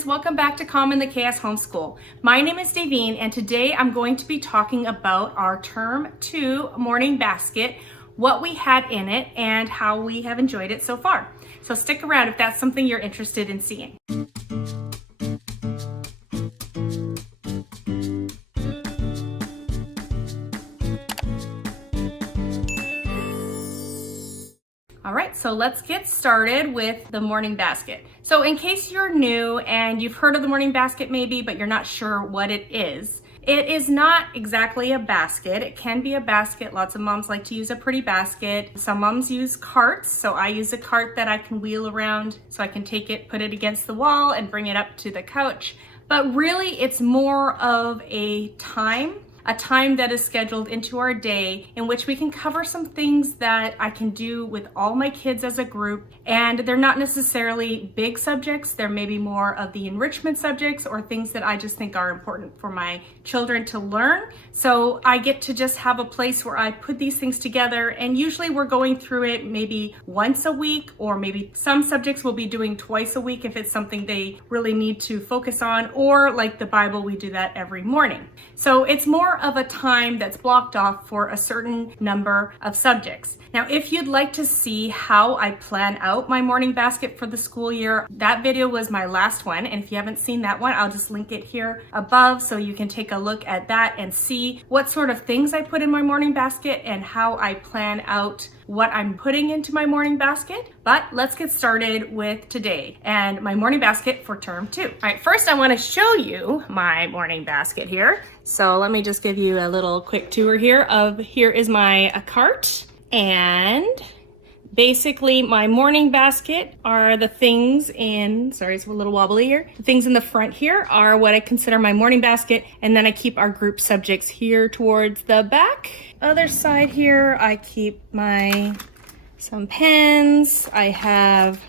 friends, welcome back to Calm in the Chaos Homeschool. My name is Davine and today I'm going to be talking about our Term 2 morning basket, what we had in it, and how we have enjoyed it so far. So stick around if that's something you're interested in seeing. All right, so let's get started with the morning basket. So in case you're new and you've heard of the morning basket maybe, but you're not sure what it is not exactly a basket. It can be a basket. Lots of moms like to use a pretty basket. Some moms use carts, so I use a cart that I can wheel around so I can take it, put it against the wall and bring it up to the couch. But really it's more of a time that is scheduled into our day in which we can cover some things that I can do with all my kids as a group. And they're not necessarily big subjects. They're maybe more of the enrichment subjects or things that I just think are important for my children to learn. So I get to just have a place where I put these things together, and usually we're going through it maybe once a week, or maybe some subjects we'll be doing twice a week if it's something they really need to focus on, or like the Bible, we do that every morning. So it's more of a time that's blocked off for a certain number of subjects. Now, if you'd like to see how I plan out my morning basket for the school year, that video was my last one. And if you haven't seen that one, I'll just link it here above so you can take a look at that and see what sort of things I put in my morning basket and how I plan out what I'm putting into my morning basket. But let's get started with today and my morning basket for term 2. All right, first I want to show you my morning basket here. So let me just give you a little quick tour here here is my cart, and basically my morning basket are the things in, sorry, it's a little wobbly here. The things in the front here are what I consider my morning basket, and then I keep our group subjects here towards the back. Other side here, I keep some pens. I have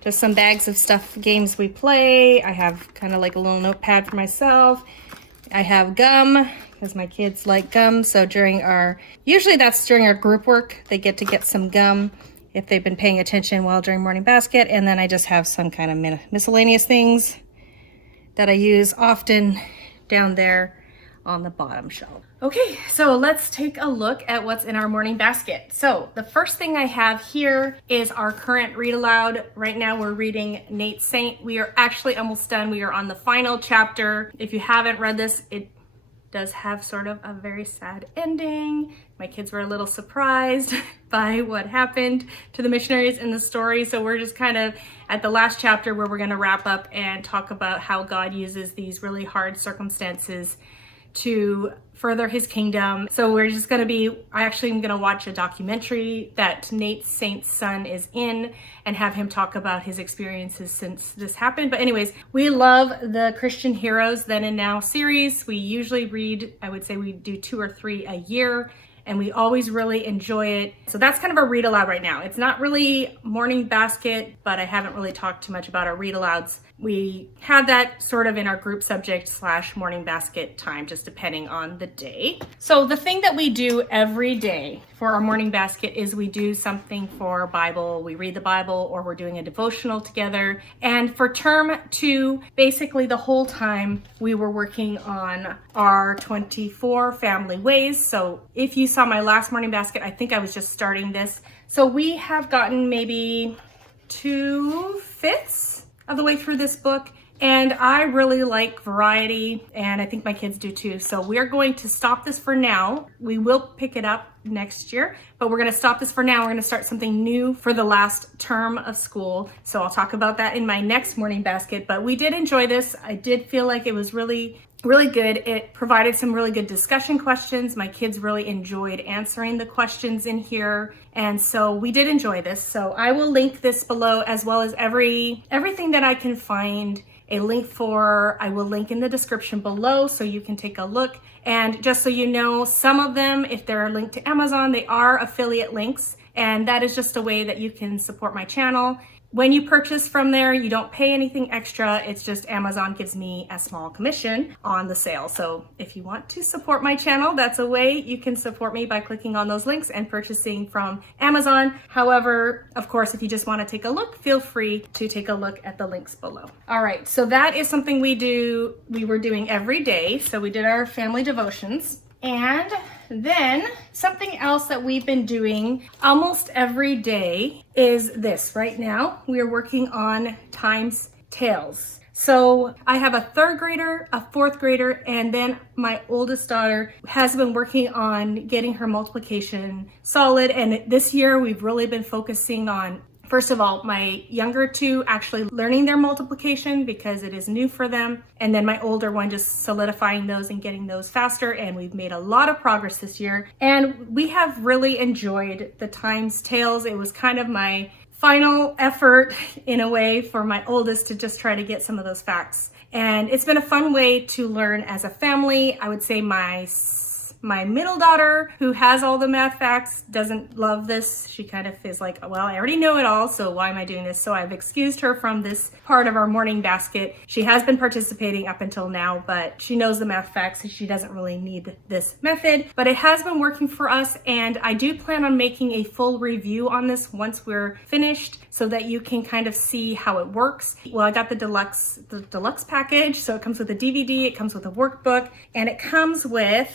just some bags of stuff, games we play. I have kind of like a little notepad for myself. I have gum, because my kids like gum. So usually that's during our group work, they get some gum if they've been paying attention while during morning basket. And then I just have some kind of miscellaneous things that I use often down there on the bottom shelf. Okay, so let's take a look at what's in our morning basket. So the first thing I have here is our current read aloud. Right now we're reading Nate Saint. We are actually almost done. We are on the final chapter. If you haven't read this, it does have sort of a very sad ending. My kids were a little surprised by what happened to the missionaries in the story. So we're just kind of at the last chapter where we're going to wrap up and talk about how God uses these really hard circumstances to further his kingdom. So we're just going to I actually am going to watch a documentary that Nate Saint's son is in and have him talk about his experiences since this happened. But anyways, we love the Christian Heroes Then and Now series. We usually read, I would say we do 2 or 3 a year, and we always really enjoy it. So that's kind of our read aloud right now. It's not really morning basket, but I haven't really talked too much about our read alouds. We had that sort of in our group subject / morning basket time, just depending on the day. So the thing that we do every day for our morning basket is we do something for Bible. We read the Bible, or we're doing a devotional together. And for term 2, basically the whole time we were working on our 24 family ways. So if you saw my last morning basket, I think I was just starting this. So we have gotten maybe 2/5 of the way through this book, and I really like variety, and I think my kids do too. So we're going to stop this for now. We will pick it up next year, but we're going to stop this for now. We're going to start something new for the last term of school. So I'll talk about that in my next morning basket, but we did enjoy this. I did feel like it was really good. It provided some really good discussion questions. My kids really enjoyed answering the questions in here. And so we did enjoy this. So I will link this below, as well as everything that I can find a link for. I will link in the description below so you can take a look. And just so you know, some of them, if they're linked to Amazon, they are affiliate links. And that is just a way that you can support my channel. when you purchase from there, you don't pay anything extra. It's just Amazon gives me a small commission on the sale. So if you want to support my channel, that's a way you can support me by clicking on those links and purchasing from Amazon. However, of course, if you just want to take a look, feel free to take a look at the links below. All right, so that is something we were doing every day. So we did our family devotions. And then something else that we've been doing almost every day is this. Right now, we are working on times tables. So I have a 3rd grader, a 4th grader, and then my oldest daughter has been working on getting her multiplication solid. And this year we've really been focusing on, first of all, my younger 2 actually learning their multiplication because it is new for them. And then my older one just solidifying those and getting those faster. And we've made a lot of progress this year. And we have really enjoyed the times tables. It was kind of my final effort in a way for my oldest to just try to get some of those facts. And it's been a fun way to learn as a family. I would say my middle daughter, who has all the math facts, doesn't love this. She kind of is like, well, I already know it all, so why am I doing this? So I've excused her from this part of our morning basket. She has been participating up until now, but she knows the math facts, so she doesn't really need this method. But it has been working for us, and I do plan on making a full review on this once we're finished so that you can kind of see how it works. Well, I got the deluxe package, so it comes with a DVD, it comes with a workbook, and it comes with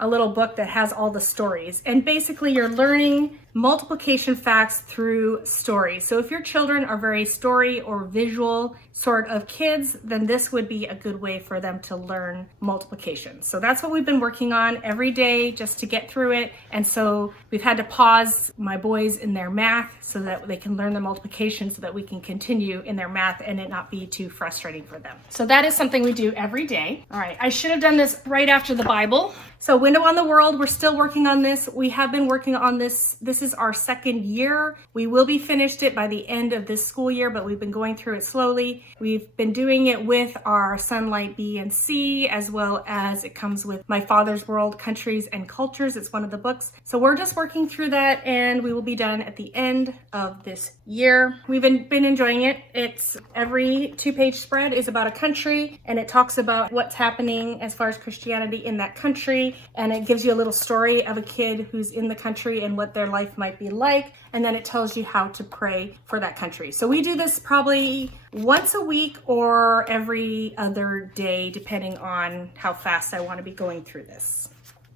a little book that has all the stories. And basically you're learning multiplication facts through stories. So if your children are very story or visual sort of kids, then this would be a good way for them to learn multiplication. So that's what we've been working on every day just to get through it. And so we've had to pause my boys in their math so that they can learn the multiplication so that we can continue in their math and it not be too frustrating for them. So that is something we do every day. All right, I should have done this right after the Bible. So Window on the World, we're still working on this. We have been working on this. This is our 2nd year. We will be finished it by the end of this school year, but we've been going through it slowly. We've been doing it with our Sunlight B and C, as well as it comes with My Father's World, Countries and Cultures. It's one of the books. So we're just working through that and we will be done at the end of this year. We've been enjoying it. It's every 2-page spread is about a country and it talks about what's happening as far as Christianity in that country. And it gives you a little story of a kid who's in the country and what their life might be like. And then it tells you how to pray for that country. So we do this probably once a week or every other day, depending on how fast I want to be going through this.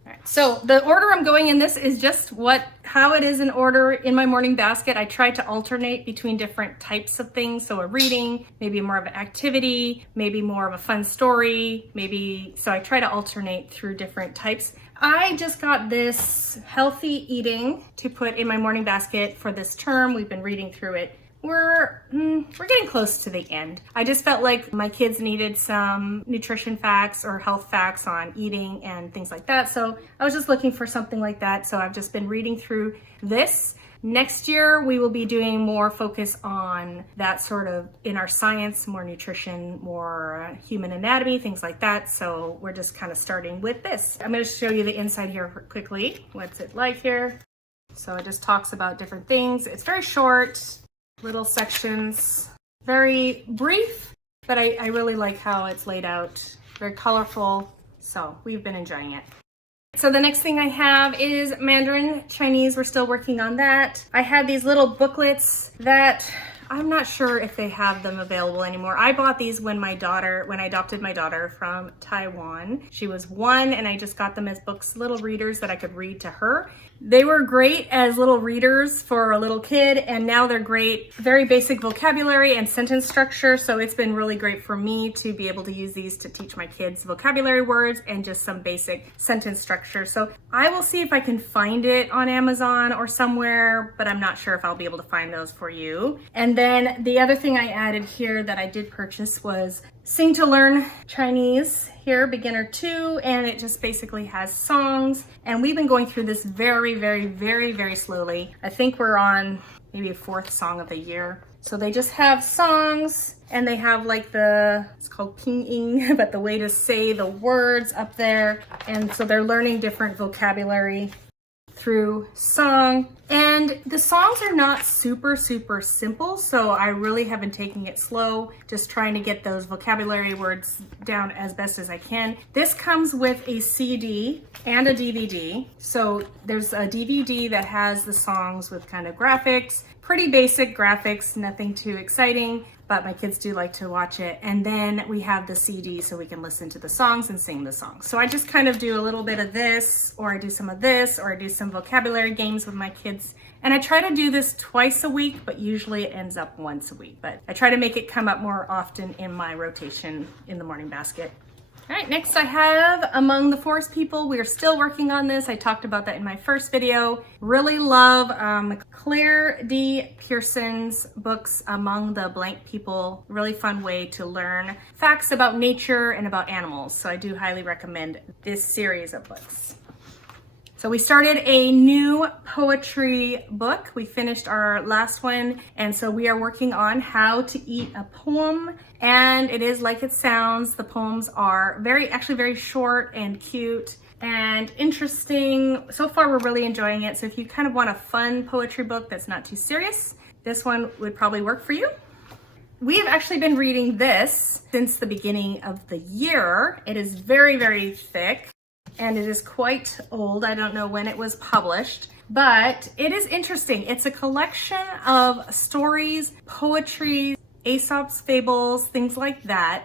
All right, so the order I'm going in this is just how it is in order in my morning basket. I try to alternate between different types of things. So a reading, maybe more of an activity, maybe more of a fun story, so I try to alternate through different types. I just got this healthy eating to put in my morning basket for this term. We've been reading through it. We're getting close to the end. I just felt like my kids needed some nutrition facts or health facts on eating and things like that. So I was just looking for something like that. So I've just been reading through this. Next year, we will be doing more focus on that sort of in our science, more nutrition, more human anatomy, things like that. So we're just kind of starting with this. I'm going to show you the inside here quickly. What's it like here? So it just talks about different things. It's very short, little sections, very brief, but I really like how it's laid out. Very colorful. So we've been enjoying it. So the next thing I have is Mandarin Chinese. We're still working on that. I had these little booklets that I'm not sure if they have them available anymore. I bought these when I adopted my daughter from Taiwan. She was 1 and I just got them as books, little readers that I could read to her. They were great as little readers for a little kid, and now they're great, very basic vocabulary and sentence structure. So it's been really great for me to be able to use these to teach my kids vocabulary words and just some basic sentence structure. So I will see if I can find it on Amazon or somewhere, but I'm not sure if I'll be able to find those for you. And then the other thing I added here that I did purchase was Sing to Learn Chinese here, beginner 2, and it just basically has songs. And we've been going through this very, very, very, very slowly. I think we're on maybe a 4th song of the year. So they just have songs and they have like it's called pinyin, but the way to say the words up there. And so they're learning different vocabulary through song. And the songs are not super simple, so I really have been taking it slow, just trying to get those vocabulary words down as best as I can. This comes with a CD and a DVD. So there's a DVD that has the songs with kind of graphics, pretty basic graphics, nothing too exciting, but my kids do like to watch it. And then we have the CD so we can listen to the songs and sing the songs. So I just kind of do a little bit of this, or I do some of this, or I do some vocabulary games with my kids. And I try to do this twice a week, but usually it ends up once a week. But I try to make it come up more often in my rotation in the morning basket. All right, next I have Among the Forest People. We are still working on this. I talked about that in my first video. Really love Claire D. Pearson's books, Among the Blank People. Really fun way to learn facts about nature and about animals. So I do highly recommend this series of books. So we started a new poetry book. We finished our last one, and so we are working on how to eat a poem. And it is like it sounds. The poems are actually very short and cute and interesting. So far, we're really enjoying it. So if you kind of want a fun poetry book that's not too serious, this one would probably work for you. We have actually been reading this since the beginning of the year. It is very thick. And it is quite old. I don't know when it was published, but it is interesting. It's a collection of stories, poetry, Aesop's fables, things like that.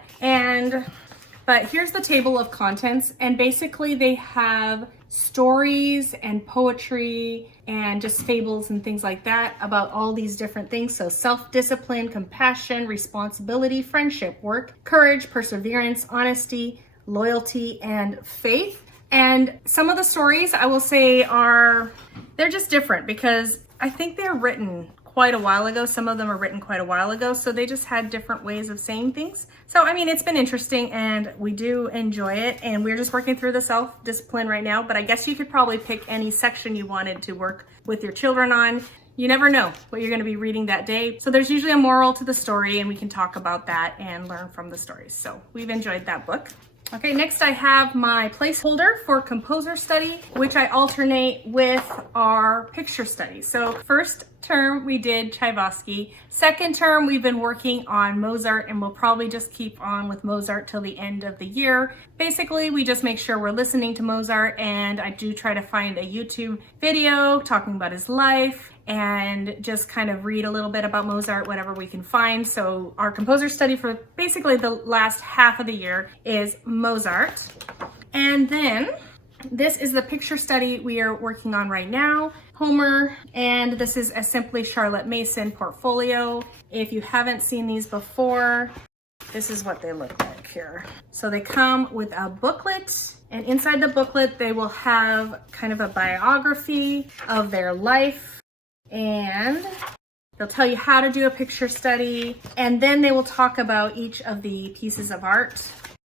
But here's the table of contents, and basically they have stories and poetry and just fables and things like that about all these different things. So self-discipline, compassion, responsibility, friendship, work, courage, perseverance, honesty, loyalty, and faith. And some of the stories I will say they're just different because I think they're written quite a while ago. Some of them are written quite a while ago, so they just had different ways of saying things. So, I mean, it's been interesting and we do enjoy it, and we're just working through the self-discipline right now, but I guess you could probably pick any section you wanted to work with your children on. You never know what you're going to be reading that day. So there's usually a moral to the story, and we can talk about that and learn from the stories. So we've enjoyed that book. Okay, next I have my placeholder for composer study, which I alternate with our picture study. So first term we did Tchaikovsky. Second term we've been working on Mozart, and we'll probably just keep on with Mozart till the end of the year. Basically, we just make sure we're listening to Mozart, and I do try to find a YouTube video talking about his life and just kind of read a little bit about Mozart, whatever we can find. So our composer study for basically the last half of the year is Mozart. And then this is the picture study we are working on right now, Homer, and this is a Simply Charlotte Mason portfolio. If you haven't seen these before, this is what they look like here. So they come with a booklet, and inside the booklet they will have kind of a biography of their life, and they'll tell you how to do a picture study, and then they will talk about each of the pieces of art.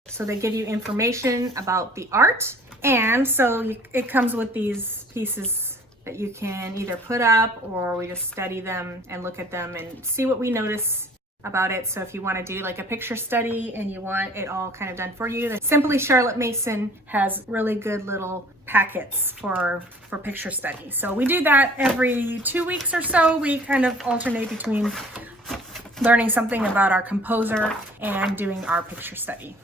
So they give you information about the art, and so it comes with these pieces that you can either put up, or we just study them and look at them and see what we notice about it. So if you want to do like a picture study and you want it all kind of done for you, then Simply Charlotte Mason has really good little packets for picture study. So we do that every 2 weeks or so. We kind of alternate between learning something about our composer and doing our picture study.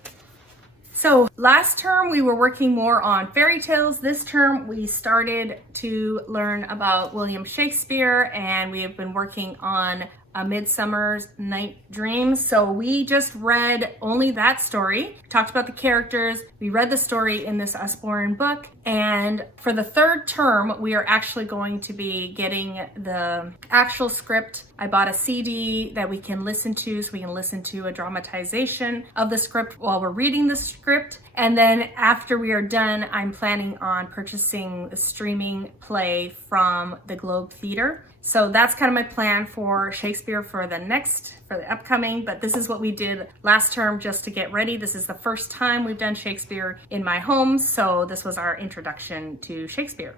So last term we were working more on fairy tales. This term we started to learn about William Shakespeare, and we have been working on A Midsummer's Night Dream. So we just read only that story, talked about the characters, we read the story in this Usborne book, and for the third term we are actually going to be getting the actual script. I bought a CD that we can listen to, so we can listen to a dramatization of the script while we're reading the script. And then after we are done, I'm planning on purchasing the streaming play from the Globe Theater. So that's kind of my plan for Shakespeare for the upcoming, but this is what we did last term just to get ready. This is the first time we've done Shakespeare in my home, so this was our introduction to Shakespeare.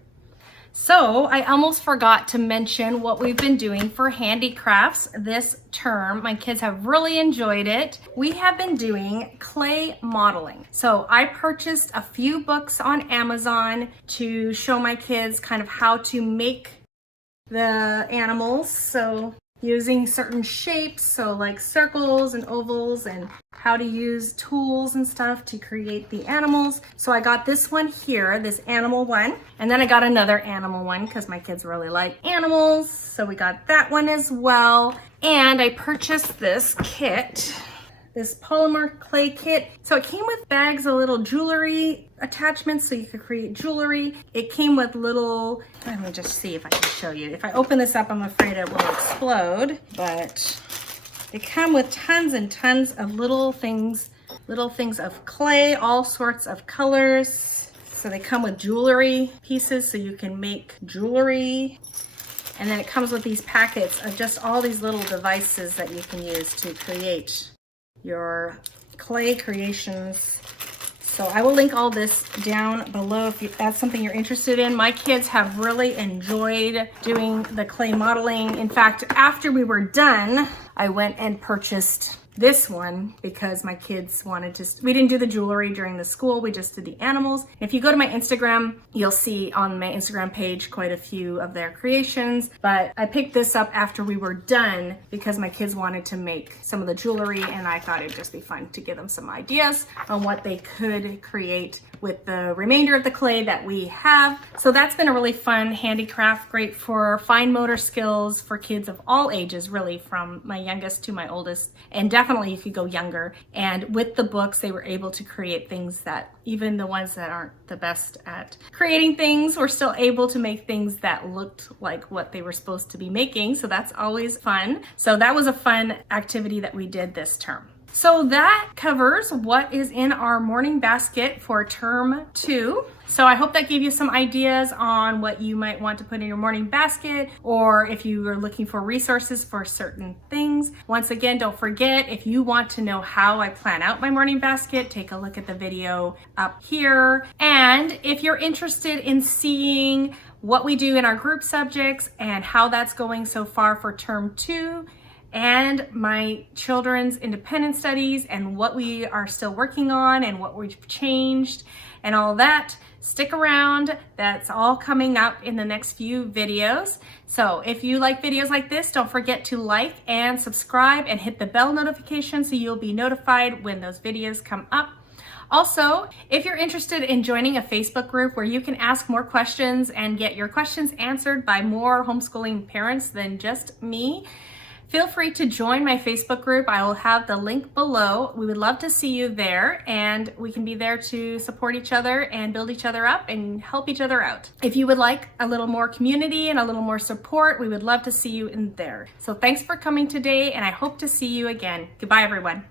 So I almost forgot to mention what we've been doing for handicrafts this term. My kids have really enjoyed it. We have been doing clay modeling. So I purchased a few books on Amazon to show my kids kind of how to make the animals. So using certain shapes, so like circles and ovals, and how to use tools and stuff to create the animals. So I got this one here, this animal one, and then I got another animal one because my kids really like animals. So we got that one as well. And I purchased this kit, this polymer clay kit. So it came with bags of little jewelry attachments so you could create jewelry. It came with little, let me just see if I can show you. If I open this up, I'm afraid it will explode, but they come with tons and tons of little things of clay, all sorts of colors. So they come with jewelry pieces so you can make jewelry. And then it comes with these packets of just all these little devices that you can use to create your clay creations. So I will link all this down below if that's something you're interested in. My kids have really enjoyed doing the clay modeling. In fact, after we were done, I went and purchased this one because my kids wanted to, we didn't do the jewelry during the school, we just did the animals. If you go to my Instagram, you'll see on my Instagram page quite a few of their creations, but I picked this up after we were done because my kids wanted to make some of the jewelry, and I thought it'd just be fun to give them some ideas on what they could create with the remainder of the clay that we have. So that's been a really fun handicraft, great for fine motor skills for kids of all ages, really, from my youngest to my oldest, and definitely you could go younger. And with the books, they were able to create things that even the ones that aren't the best at creating things were still able to make things that looked like what they were supposed to be making. So that's always fun. So that was a fun activity that we did this term. So that covers what is in our morning basket for term 2. So I hope that gave you some ideas on what you might want to put in your morning basket, or if you are looking for resources for certain things. Once again, don't forget, if you want to know how I plan out my morning basket, take a look at the video up here. And if you're interested in seeing what we do in our group subjects and how that's going so far for term 2, and my children's independent studies and what we are still working on and what we've changed and all that, stick around. That's all coming up in the next few videos. So if you like videos like this, don't forget to like and subscribe and hit the bell notification so you'll be notified when those videos come up. Also, if you're interested in joining a Facebook group where you can ask more questions and get your questions answered by more homeschooling parents than just me, feel free to join my Facebook group. I will have the link below. We would love to see you there, and we can be there to support each other and build each other up and help each other out. If you would like a little more community and a little more support, we would love to see you in there. So thanks for coming today, and I hope to see you again. Goodbye, everyone.